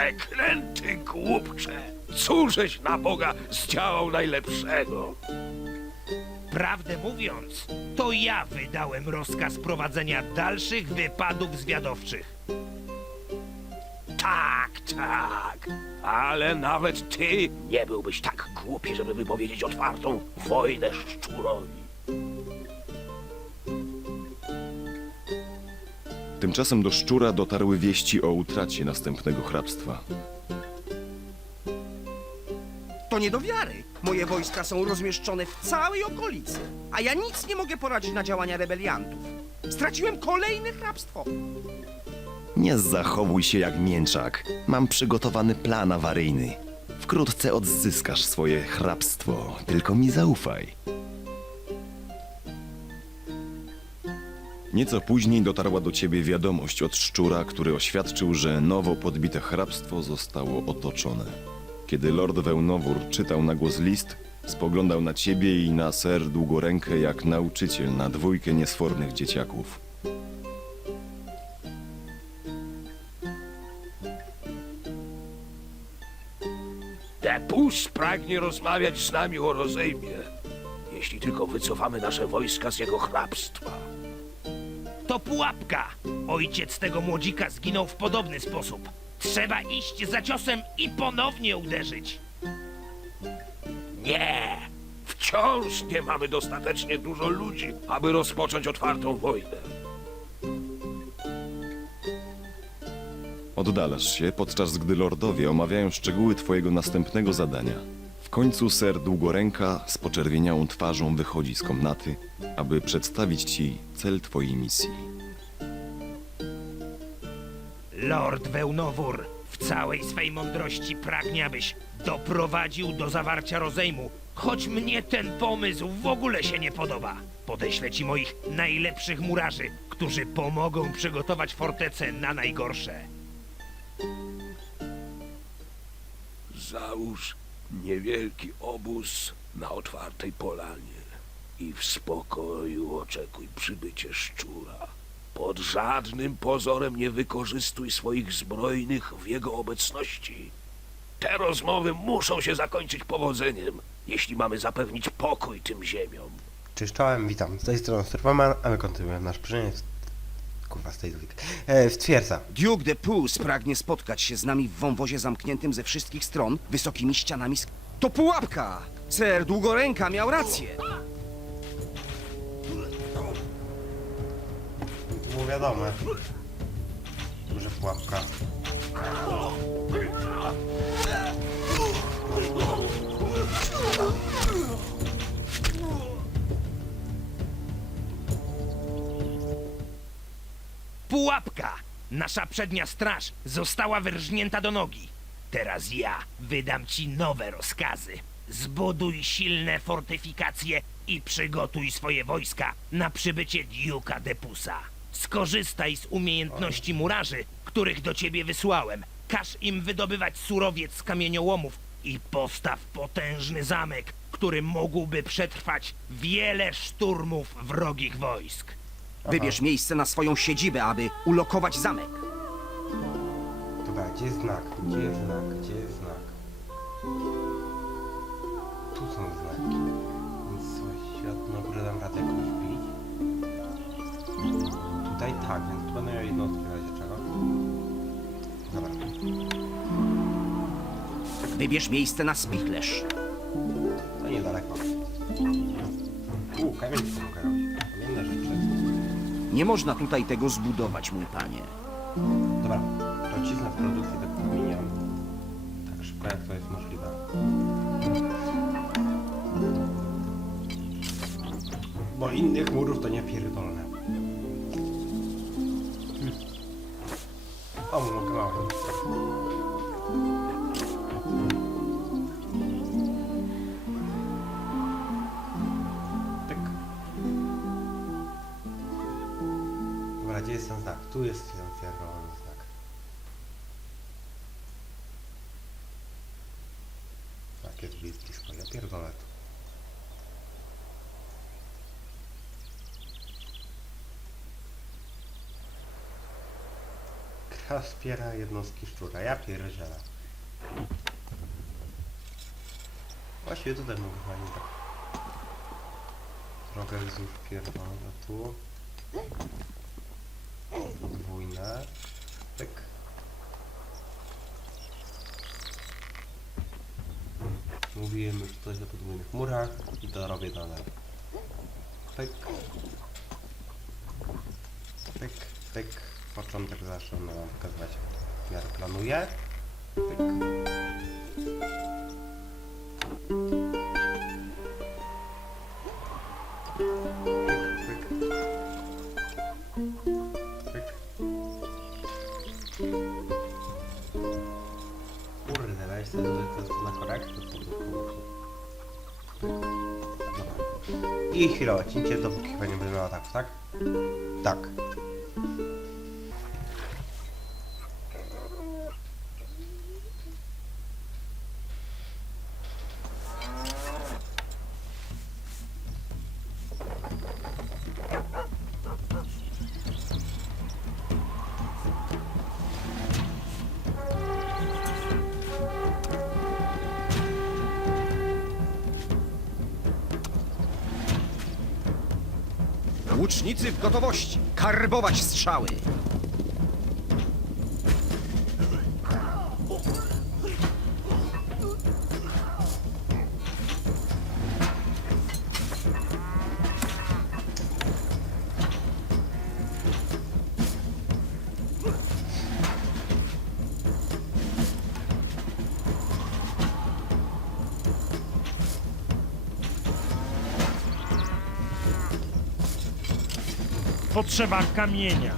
Przeklęty głupcze! Cóżeś na Boga zdziałał najlepszego? Prawdę mówiąc, to ja wydałem rozkaz prowadzenia dalszych wypadów zwiadowczych. Tak, tak. Ale nawet ty nie byłbyś tak głupi, żeby wypowiedzieć otwartą wojnę szczurowi. Tymczasem do szczura dotarły wieści o utracie następnego hrabstwa. To nie do wiary. Moje wojska są rozmieszczone w całej okolicy, a ja nic nie mogę poradzić na działania rebeliantów. Straciłem kolejne hrabstwo. Nie zachowuj się jak mięczak. Mam przygotowany plan awaryjny. Wkrótce odzyskasz swoje hrabstwo, tylko mi zaufaj. Nieco później dotarła do ciebie wiadomość od szczura, który oświadczył, że nowo podbite hrabstwo zostało otoczone. Kiedy lord Wełnowór czytał na głos list, spoglądał na ciebie i na ser Długorękę jak nauczyciel na dwójkę niesfornych dzieciaków. Depus pragnie rozmawiać z nami o rozejmie. Jeśli tylko wycofamy nasze wojska z jego hrabstwa. To pułapka! Ojciec tego młodzika zginął w podobny sposób. Trzeba iść za ciosem i ponownie uderzyć. Nie! Wciąż nie mamy dostatecznie dużo ludzi, aby rozpocząć otwartą wojnę. Oddalasz się, podczas gdy lordowie omawiają szczegóły twojego następnego zadania. W końcu ser Długoręka z poczerwieniałą twarzą wychodzi z komnaty, aby przedstawić ci cel twojej misji. Lord Wełnowór w całej swej mądrości pragnie, abyś doprowadził do zawarcia rozejmu, choć mnie ten pomysł w ogóle się nie podoba. Podeślę ci moich najlepszych murarzy, którzy pomogą przygotować fortecę na najgorsze. Załóż niewielki obóz na otwartej polanie i w spokoju oczekuj przybycie szczura. Pod żadnym pozorem nie wykorzystuj swoich zbrojnych w jego obecności. Te rozmowy muszą się zakończyć powodzeniem, jeśli mamy zapewnić pokój tym ziemiom. Cześć, czołem, witam. Z tej strony Surfaman, a my kontynuujemy nasz w... Kurwa, z tej dwójki. E, w twierdza. Duke de Pus pragnie spotkać się z nami w wąwozie zamkniętym ze wszystkich stron wysokimi ścianami. sk- To pułapka! Ser Długoręka miał rację. Było wiadome. Że pułapka. Pułapka! Nasza przednia straż została wyrżnięta do nogi. Teraz ja wydam ci nowe rozkazy. Zbuduj silne fortyfikacje i przygotuj swoje wojska na przybycie Duke'a Depusa. Skorzystaj z umiejętności murarzy, których do ciebie wysłałem. Każ im wydobywać surowiec z kamieniołomów i postaw potężny zamek, który mógłby przetrwać wiele szturmów wrogich wojsk. Wybierz miejsce na swoją siedzibę, aby ulokować zamek. Dobra, gdzie jest znak? Gdzie jest znak? Gdzie jest znak? Tu są znaki. Więc coś świat na górze dam radę jakoś bić. Tutaj tak, więc tu będę miał jednostki w razie czego. Dobra. Wybierz miejsce na spichlerz. To niedaleko. U, kamień pomogę robić. Że przed... Nie można tutaj tego zbudować, mój panie. Dobra, to cisnę w produkcji do kamienia. Tak szybko jak to jest możliwe. Bo innych murów to nie pierdolne. Hmm. O, mogę mało. Tu jest ten pierdolony znak. Tak, jest blisko, ja pierdolę to. Wojska wspiera jednostki szczura. Ja pierdzielę. Właściwie tutaj mogę fajnie tak. Drogę wzdłuż pierdolę tu. Podwójne. Pyk. Mówiłem już coś o podwójnych murach i to robię dalej. Pyk. Pyk, pyk. Początek zawsze będę wam pokazywać. Miarę planuję. Pyk, I chwilowe cięcie, dopóki chyba nie będę miał ataków, tak? Tak. Gotowości. Karbować strzały. Potrzeba kamienia.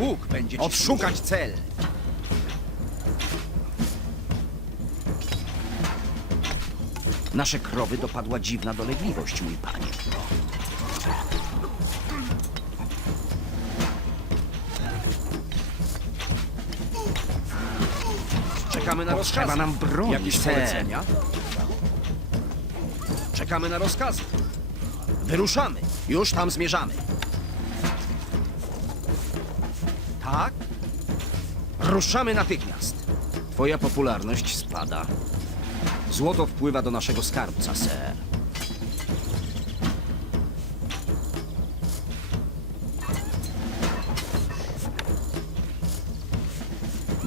Łuk będzie Odszukać cel. Nasze krowy dopadła dziwna dolegliwość, mój panie. Czekamy na rozkazy. Potrzeba nam broni, Jakieś polecenia? Czekamy na rozkazy. Wyruszamy. Już tam zmierzamy. Tak? Ruszamy natychmiast. Twoja popularność spada. Złoto wpływa do naszego skarbca, ser.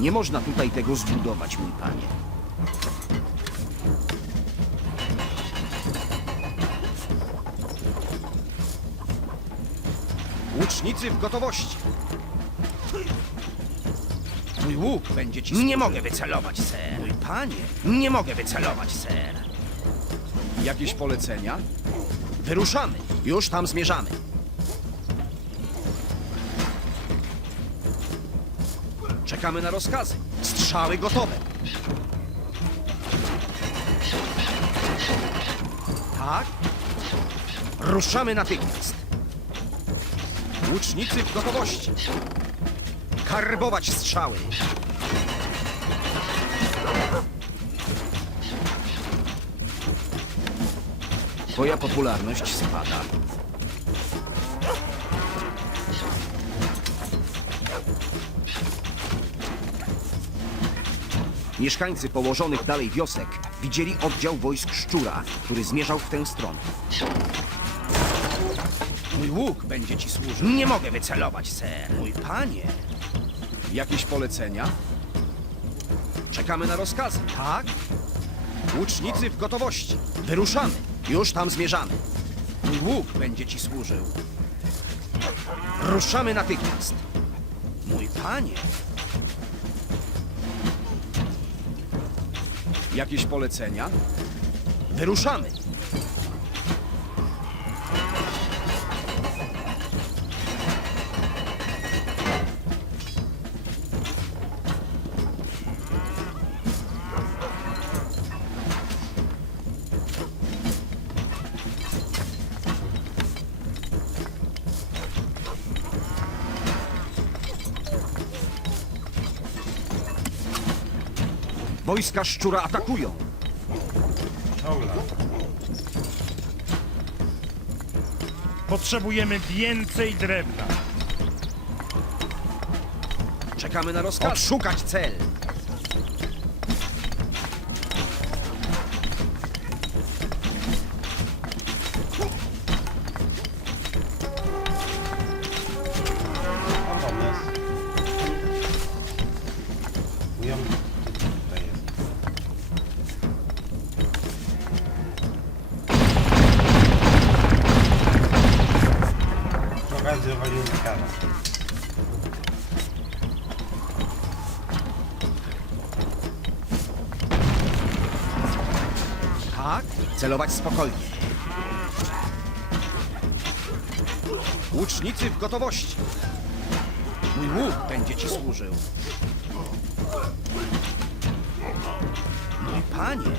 Nie można tutaj tego zbudować, mój panie. Łucznicy w gotowości. Mój łuk będzie ci Nie mogę wycelować, ser. Mój panie. Nie mogę wycelować, ser. Jakieś polecenia? Wyruszamy. Już tam zmierzamy. Czekamy na rozkazy. Strzały gotowe. Tak? Ruszamy natychmiast. Łucznicy w gotowości. Karbować strzały. Twoja popularność spada. Mieszkańcy położonych dalej wiosek widzieli oddział wojsk szczura, który zmierzał w tę stronę. Mój łuk będzie ci służył. Nie mogę wycelować, ser. Mój panie. Jakieś polecenia? Czekamy na rozkazy. Tak? Łucznicy w gotowości. Wyruszamy. Już tam zmierzamy. Mój łuk będzie ci służył. Ruszamy natychmiast. Mój panie. Jakieś polecenia? Wyruszamy. Wojska szczura atakują. Ciągle. Potrzebujemy więcej drewna. Czekamy na rozkaz. Odszukać cel. Celować spokojnie. Łucznicy w gotowości. Mój łuk będzie ci służył. Mój panie,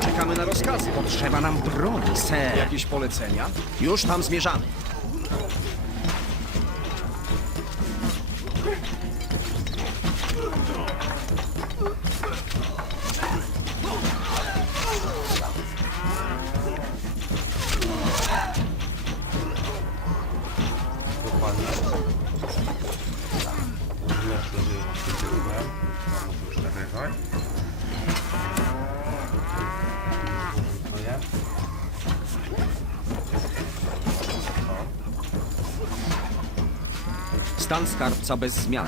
czekamy na rozkazy. Potrzeba nam broni, ser. Jakieś polecenia? Już tam zmierzamy. Stan skarbca bez zmian.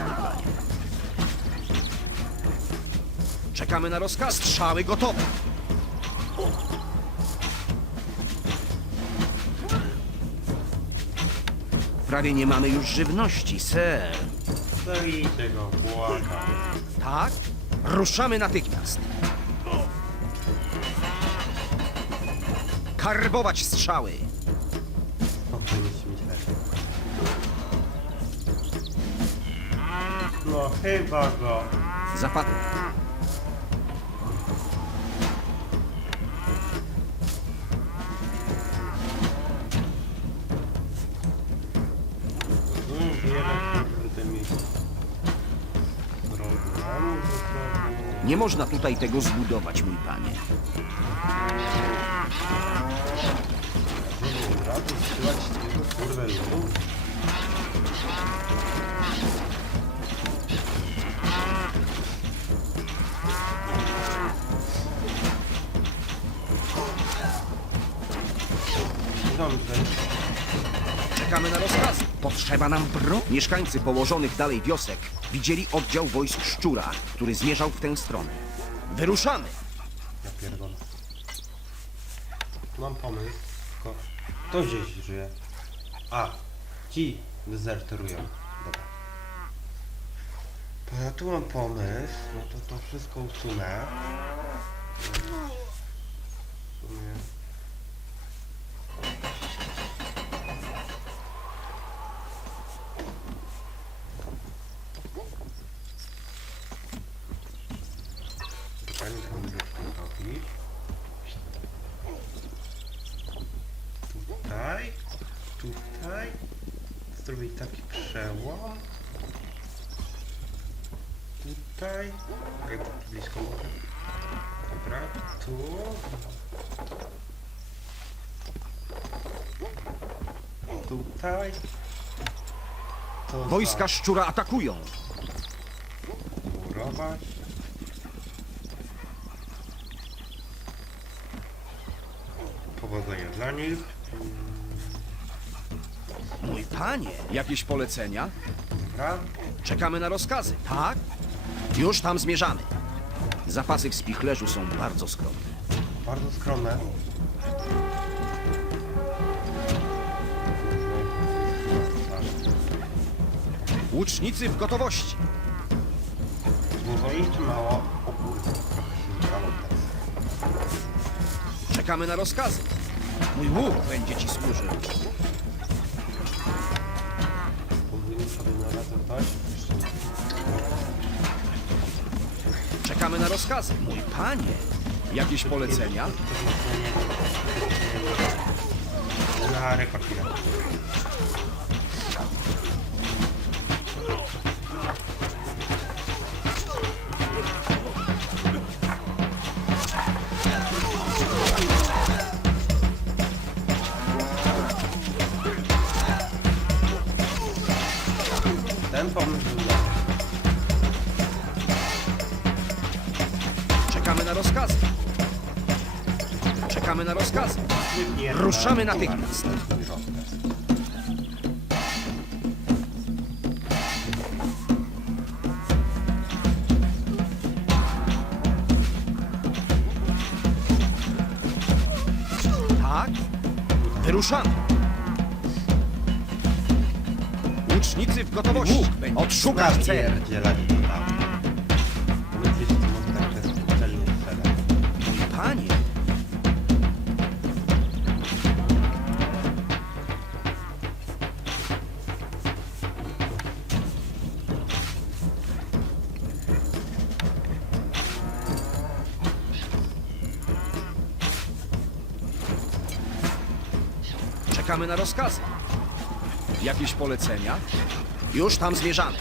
Czekamy na rozkaz. Strzały gotowe. Prawie nie mamy już żywności, ser. Zabijcie go, błagam. Tak? Ruszamy natychmiast. Karbować strzały. No chyba go. Zapad... Wiele kurde mieć problemów ze sobą. Nie można tutaj tego zbudować, mój panie. Kurde Dobrze. Czekamy na rozkazy. Potrzeba nam bro. Mieszkańcy położonych dalej wiosek widzieli oddział wojsk Szczura, który zmierzał w tę stronę. Wyruszamy. Ja pierdolę. Mam pomysł, tylko kto gdzieś żyje? A, ci dezerterują. Dobra. To ja tu mam pomysł, no to to wszystko usunę. W Tutaj. To Wojska Szczura atakują. zamurować. Powodzenia dla nich. Mój panie. Jakieś polecenia? Dobra. Czekamy na rozkazy. Tak? Już tam zmierzamy. Zapasy w spichlerzu są bardzo skromne. Bardzo skromne. Łucznicy w gotowości. Iść mało. O kurde, trochę się udało teraz. Czekamy na rozkazy. Mój łuk będzie ci służył. Powinien sobie? Jeszcze nie. Czekamy na rozkazy. Mój panie. Jakieś polecenia? Na rekord ile? Czekamy na rozkazy. Nie, Ruszamy na- natychmiast. Rozkaz. Tak? Wyruszamy. Łucznicy w gotowości. Odszukać cel. Napierdzielać czekamy na rozkazy. Jakieś polecenia? Już tam zmierzamy.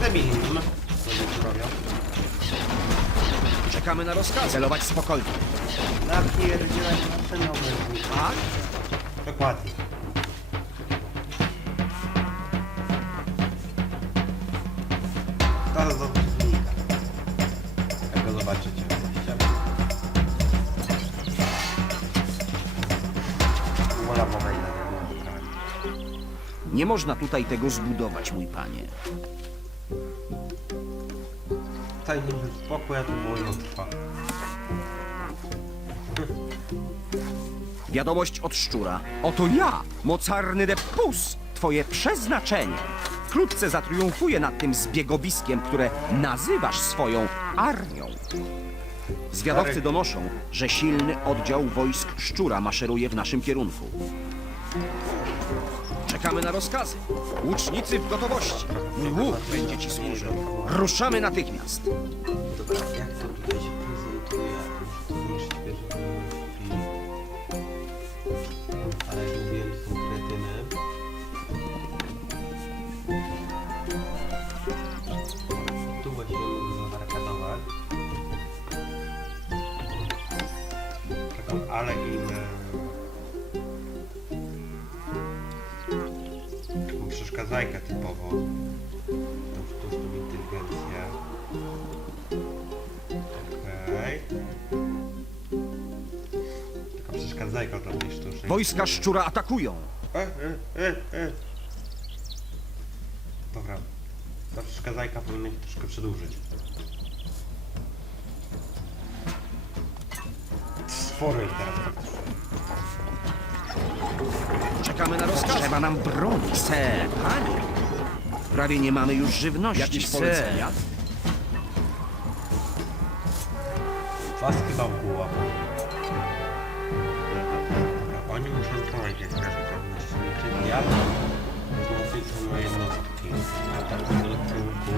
Debilizm. Co tu robią? Czekamy na rozkazy. Celować spokojnie. Napierdzielać. Tak? Dokładnie. Nie można tutaj tego zbudować, mój panie. Dajmy spokój, a tu wolno trwa. Wiadomość od szczura. Oto ja, mocarny Depus, twoje przeznaczenie. Wkrótce zatriumfuję nad tym zbiegowiskiem, które nazywasz swoją armią. Zwiadowcy donoszą, że silny oddział wojsk szczura maszeruje w naszym kierunku. Czekamy na rozkazy. Łucznicy w gotowości. Mój łuk będzie ci służył. Ruszamy natychmiast. Jak to tutaj się prezentuje? To Ale to ale im... przeszkadzajkę typowo. Tą sztuczną inteligencję. Okej. Taka przeszkadzajka dla tej sztucznej. Wojska szczura atakują. E, e, e, e. Dobra. Ta przeszkadzajka powinna się troszkę przedłużyć. Spory teraz tak. Czekamy na rozkaz. Trzeba nam broni, ser. Panie. Prawie nie mamy już żywności, Jakieś ser. polecenia? Was chyba. Dobra, oni muszą prowadzić. Czyli ja wzmocnić moje jednostki. Do tyłku.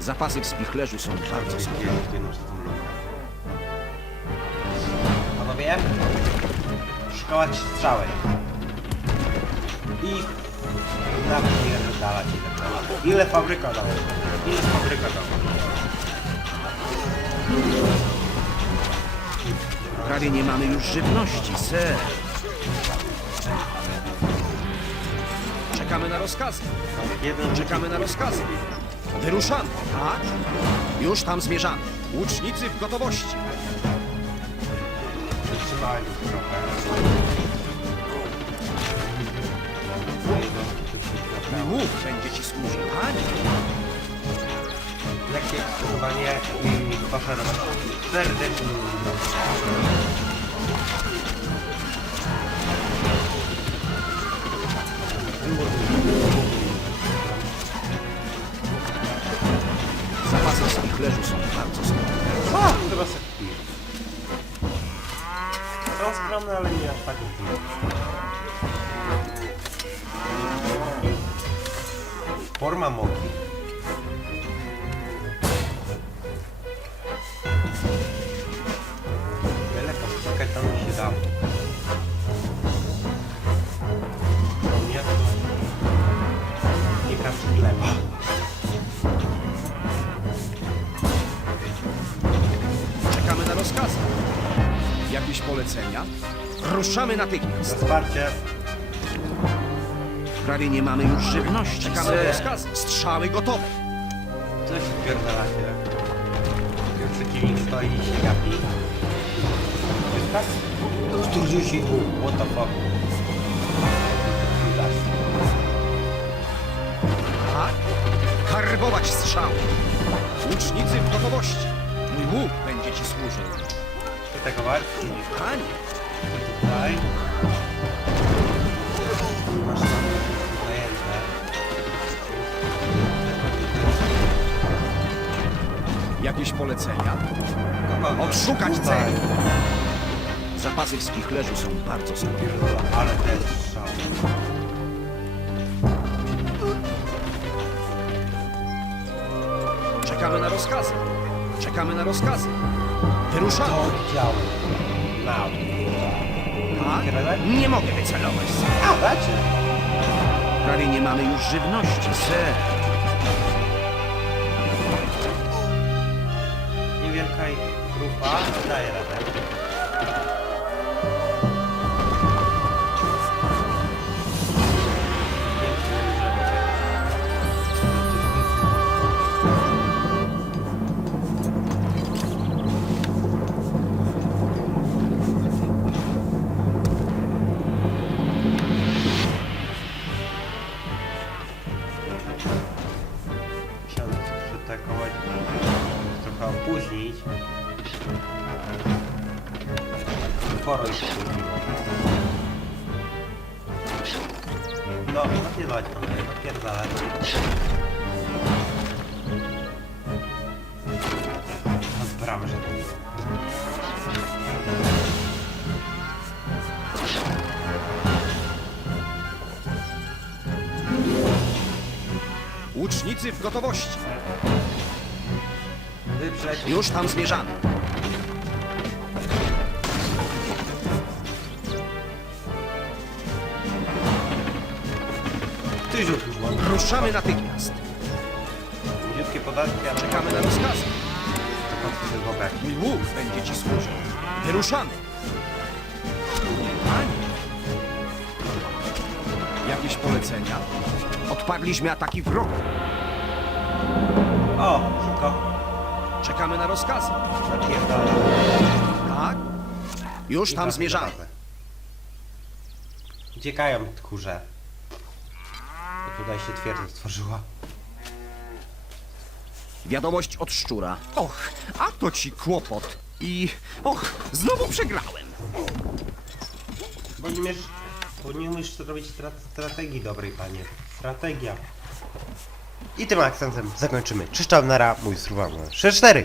Zapasy w spichlerzu są bardzo słabe. Panowie, szkołać strzały. I napierdalać ile trzeba. Ile fabryka dała? Ile fabryka dała? Prawie nie mamy już żywności, ser. Czekamy na rozkazy. Jeden Czekamy na rozkazy. Wyruszamy, tak? Już tam zmierzamy. Łucznicy w gotowości. Już trochę. Mój łuk będzie ci służył. Panie, Lekkie przygotowanie i faszerować. Serdecznie. zapasy w spichlerzu są bardzo słabe. O! Teraz Są skromne, ale nie aż tak. Forma moki. Tyle poszukać tam się. Nie, nie kasy chleba. Czekamy na rozkazy. Jakieś polecenia? Ruszamy natychmiast. Wsparcie. Prawie nie mamy już żywności. Czekamy na rozkazy. Strzały gotowe. Coś spierdalacie. Już przeciwnik stoi i się gapi. Jest tak? 42, what the fuck. Widać. Tak? Karbować strzały. Łucznicy w gotowości. Mój łuk będzie ci służył. Atakować. Panie, Tutaj. Masz tam zajęte. jakieś polecenia? Kogo? Odszukać Tutaj. cel. Zapasy w spichlerzu są bardzo słabe. Ale strzał. Czekamy na rozkazy. Czekamy na rozkazy. Wyruszamy. Kierowek? Nie mogę wycelować, dacie. Prawie nie mamy już żywności, ser. Niewielka grupa daje radę. Sporo ich panowie, napierdalać. No z bramy, że to nie Łucznicy w gotowości. Wyprzeć. Już tam zmierzamy. Ty rzut już mam. Ruszamy natychmiast. Niziutkie podatki, ale Czekamy na rozkazy. Mój łuk będzie ci służył. Wyruszamy. Panie. Jakieś polecenia? Odparliśmy ataki wroga. O, szybko. Czekamy na rozkazy. Napierdalaj. Tak? Już tam zmierzamy. Uciekają tchórze. Tutaj się twierdza stworzyła. Wiadomość od szczura. Och, a to ci kłopot. I... Och, znowu przegrałem. Bo nie umiesz, bo nie umiesz robić stra strategii dobrej, panie. Strategia. I tym akcentem zakończymy. Czyszczam nara, mój struwam. 3-4.